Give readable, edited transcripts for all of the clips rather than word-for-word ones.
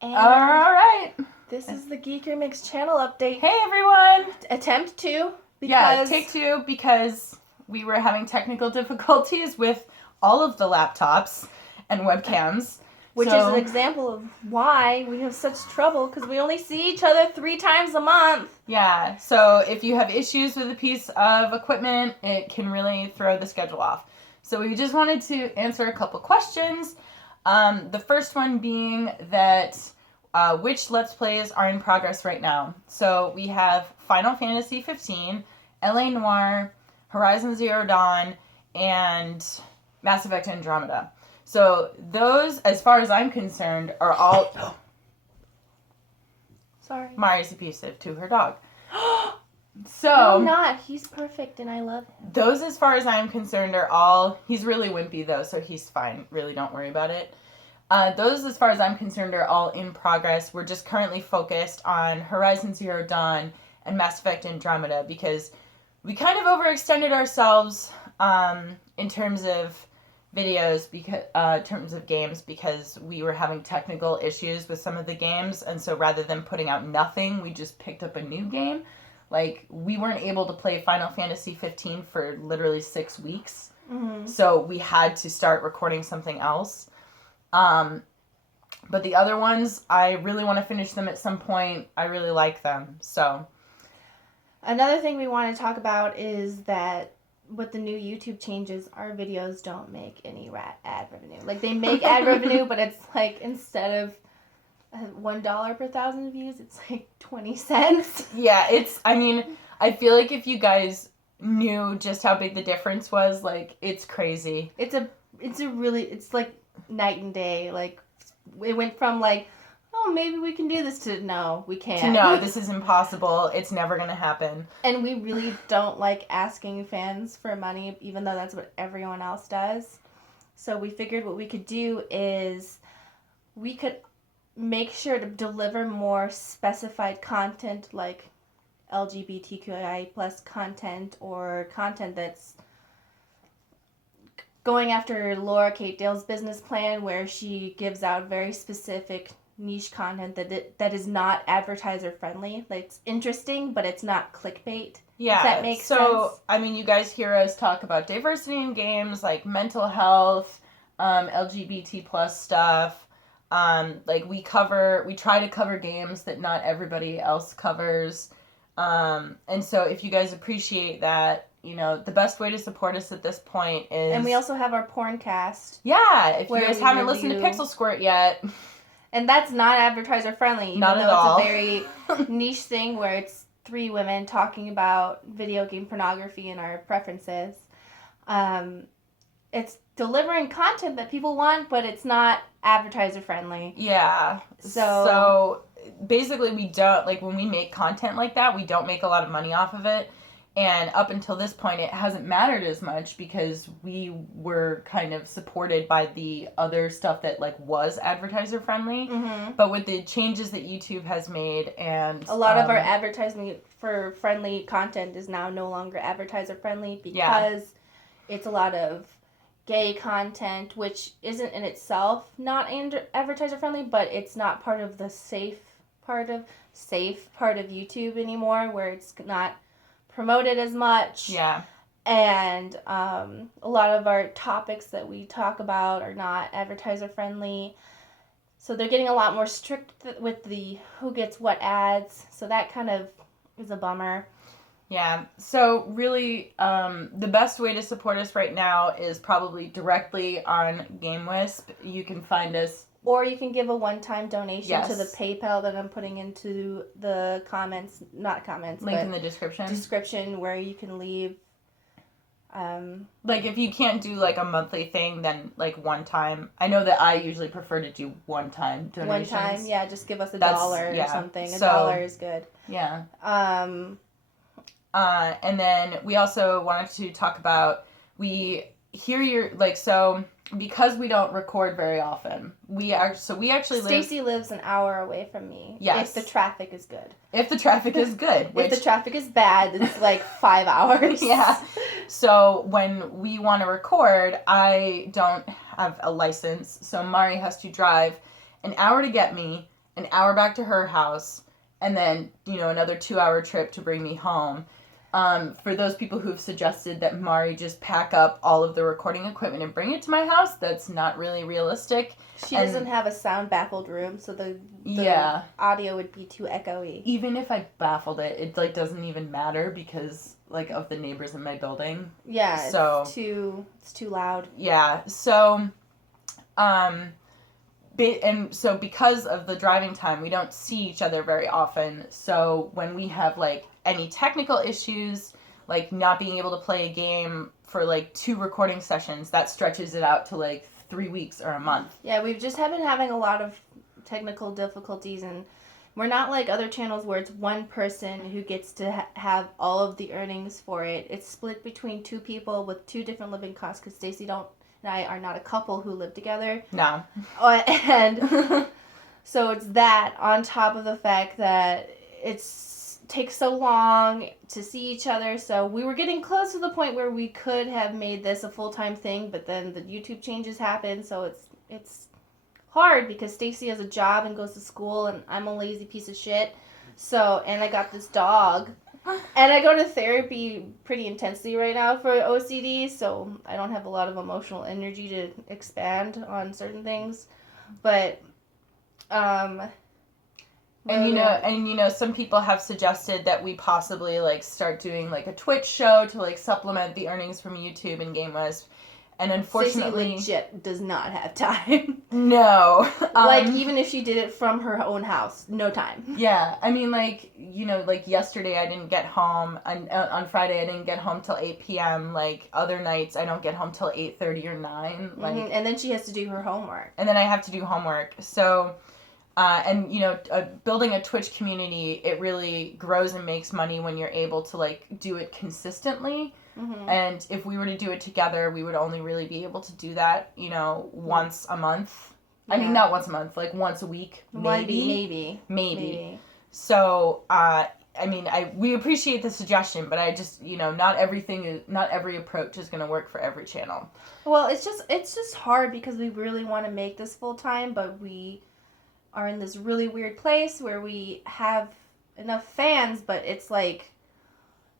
And All right. this is the Geek Remix channel update. Hey, everyone. Attempt 2. Take 2 because we were having technical difficulties with all of the laptops and webcams. Which is an example of why we have such trouble, because we only see each other 3 times a month. Yeah, so if you have issues with a piece of equipment, it can really throw the schedule off. So we just wanted to answer a couple questions. The first one being that which Let's Plays are in progress right now. So we have Final Fantasy 15, LA Noire, Horizon Zero Dawn, and Mass Effect Andromeda. So those, as far as I'm concerned, are all... Sorry. Mari's abusive to her dog. So... No, I'm not. He's perfect and I love him. Those, as far as I'm concerned, are all... He's really wimpy, though, so he's fine. Really, don't worry about it. Those, as far as I'm concerned, are all in progress. We're just currently focused on Horizon Zero Dawn and Mass Effect Andromeda because we kind of overextended ourselves in terms of videos, because in terms of games, because we were having technical issues with some of the games, and so rather than putting out nothing, we just picked up a new game. Like, we weren't able to play Final Fantasy 15 for literally 6 weeks, so we had to start recording something else. But the other ones, I really want to finish them at some point. I really like them, so. Another thing we want to talk about is that with the new YouTube changes, our videos don't make any ad revenue. Like, they make ad revenue, but it's like, instead of $1 per 1,000 views, it's like 20 cents. Yeah, I feel like if you guys knew just how big the difference was, like, it's crazy. It's like night and day. Like, it went from like, oh, maybe we can do this, to no, we can't. To no, this is impossible. It's never gonna happen. And we really don't like asking fans for money, even though that's what everyone else does. So we figured what we could do is we could make sure to deliver more specified content, like LGBTQI plus content, or content that's going after Laura Kate Dale's business plan, where she gives out very specific niche content that is not advertiser friendly. Like, it's interesting, but it's not clickbait. Yeah. Does that make sense? So, you guys hear us talk about diversity in games, like mental health, LGBT plus stuff. Like, we try to cover games that not everybody else covers. And so if you guys appreciate that, the best way to support us at this point is... And we also have our porn cast. Yeah, if you guys haven't listened to Pixel Squirt yet... And that's not advertiser friendly, even not though at all. It's a very niche thing where it's 3 women talking about video game pornography and our preferences. It's delivering content that people want, but it's not advertiser friendly. Yeah. So basically, we don't, like, when we make content like that, we don't make a lot of money off of it. And up until this point, it hasn't mattered as much because we were kind of supported by the other stuff that, like, was advertiser friendly. Mm-hmm. But with the changes that YouTube has made, and a lot of our advertisement for friendly content is now no longer advertiser friendly, because it's a lot of gay content, which isn't in itself not advertiser friendly, but it's not part of the safe part of YouTube anymore, where it's not promoted as much. Yeah. And a lot of our topics that we talk about are not advertiser friendly. So they're getting a lot more strict with the who gets what ads. So that kind of is a bummer. Yeah. So really, the best way to support us right now is probably directly on GameWisp. You can find us. Or you can give a one-time donation to the Yes. PayPal that I'm putting into the Link in the description, where you can leave. Like, if you can't do, like, a monthly thing, then, like, one time. I know that I usually prefer to do one-time donations. One time, yeah, just give us $1 or something. $1 is good. Yeah. And then we also wanted to talk about, we hear your, like, so... Because we don't record very often, we actually Stacy lives an hour away from me. Yes. If the traffic is good. If the traffic is good. If the traffic is bad, it's like 5 hours. Yeah. So when we want to record, I don't have a license, so Mari has to drive an hour to get me an hour back to her house, and then, another 2-hour trip to bring me home. For those people who've suggested that Mari just pack up all of the recording equipment and bring it to my house, that's not really realistic. She doesn't have a sound baffled room, so the audio would be too echoey. Even if I baffled it, it like doesn't even matter because like of the neighbors in my building. Yeah, so it's too loud. Yeah, so because of the driving time, we don't see each other very often. So when we have like any technical issues, like not being able to play a game for like 2 recording sessions, that stretches it out to like 3 weeks or a month. Yeah, we've just been having a lot of technical difficulties, and we're not like other channels where it's one person who gets to have all of the earnings for it. It's split between 2 people with 2 different living costs because Stacy and I are not a couple who live together. No. And so it's that on top of the fact that takes so long to see each other. So we were getting close to the point where we could have made this a full-time thing, but then the YouTube changes happened, so it's hard because Stacy has a job and goes to school, and I'm a lazy piece of shit. So, and I got this dog. And I go to therapy pretty intensely right now for OCD, so I don't have a lot of emotional energy to expand on certain things. But, some people have suggested that we possibly like start doing like a Twitch show to like supplement the earnings from YouTube and Game Wisp. And unfortunately, Stacey legit does not have time. No. Like, even if she did it from her own house, no time. Yeah. I mean, like, like yesterday I didn't get home. On Friday I didn't get home till 8 p.m. Like, other nights I don't get home till 8:30 or 9. Like, And then she has to do her homework. And then I have to do homework. So, building a Twitch community, it really grows and makes money when you're able to, like, do it consistently. Mm-hmm. And if we were to do it together, we would only really be able to do that, once a month. Yeah. I mean, not once a month, like once a week, maybe. So, we appreciate the suggestion, but I just, not every approach is going to work for every channel. Well, it's just hard because we really want to make this full time, but we are in this really weird place where we have enough fans, but it's like,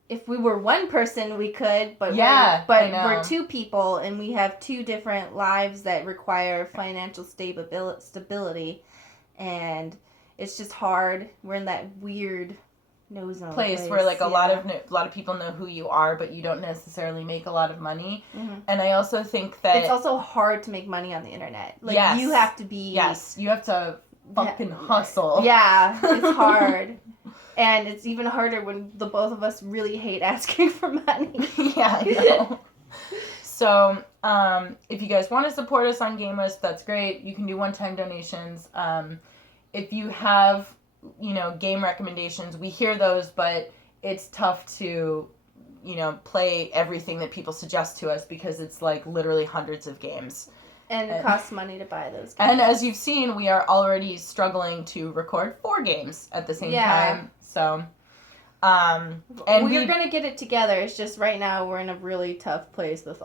if we were one person, we could, but we're 2 people, and we have 2 different lives that require financial stability, and it's just hard. We're in that weird no-zone place where like a lot of people know who you are, but you don't necessarily make a lot of money. Mm-hmm. And I also think that it's also hard to make money on the internet. Like, you have to be you have to fucking hustle. Yeah, it's hard. And it's even harder when the both of us really hate asking for money. Yeah, I know. So, if you guys want to support us on Game Wisp, that's great. You can do one-time donations. If you have, game recommendations, we hear those, but it's tough to, play everything that people suggest to us because it's like literally hundreds of games. And it costs money to buy those games. And as you've seen, we are already struggling to record 4 games at the same time. So, and we're going to get it together. It's just right now we're in a really tough place with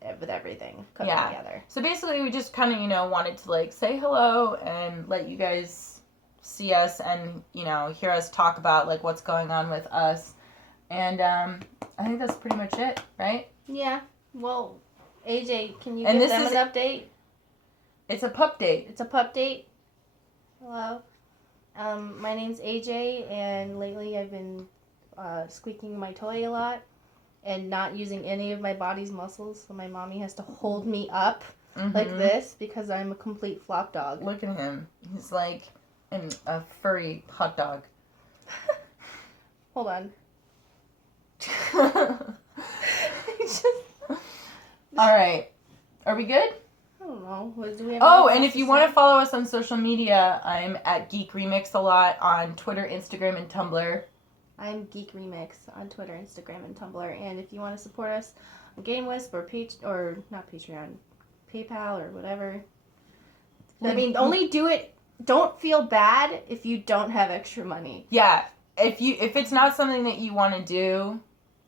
everything coming together. So basically we just kind of, wanted to like say hello and let you guys see us and, hear us talk about like what's going on with us. And I think that's pretty much it, right? Yeah. Well, AJ, can you give them an update? It's a pup date. It's a pup date. Hello. My name's AJ, and lately I've been squeaking my toy a lot and not using any of my body's muscles, so my mommy has to hold me up like this because I'm a complete flop dog. Look at him. He's like a furry hot dog. Hold on. All right. Are we good? I don't know. Do we have and if you want to follow us on social media, I'm at Geek Remix a lot on Twitter, Instagram, and Tumblr. I'm Geek Remix on Twitter, Instagram, and Tumblr. And if you want to support us on Game Wisp or not Patreon, PayPal or whatever. I mean, only do it. Don't feel bad if you don't have extra money. Yeah. If it's not something that you want to do,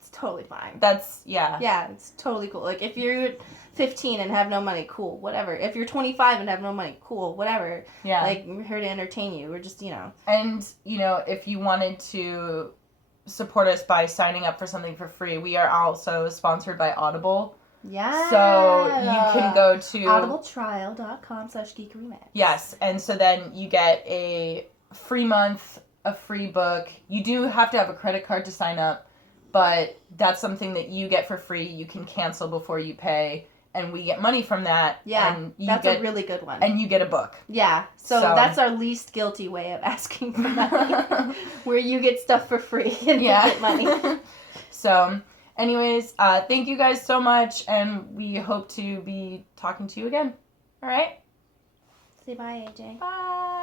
It's totally fine. That's, yeah. Yeah, it's totally cool. Like, if you're 15 and have no money, cool, whatever. If you're 25 and have no money, cool, whatever. Yeah. Like, we're here to entertain you. We're just, And, if you wanted to support us by signing up for something for free, we are also sponsored by Audible. Yeah. So you can go to audibletrial.com/geekremix. Yes, and so then you get a free month, a free book. You do have to have a credit card to sign up, but that's something that you get for free. You can cancel before you pay, and we get money from that. Yeah, and that's a really good one. And you get a book. Yeah, so that's our least guilty way of asking for money, where you get stuff for free and you get money. So, anyways, thank you guys so much, and we hope to be talking to you again. All right? Say bye, AJ. Bye.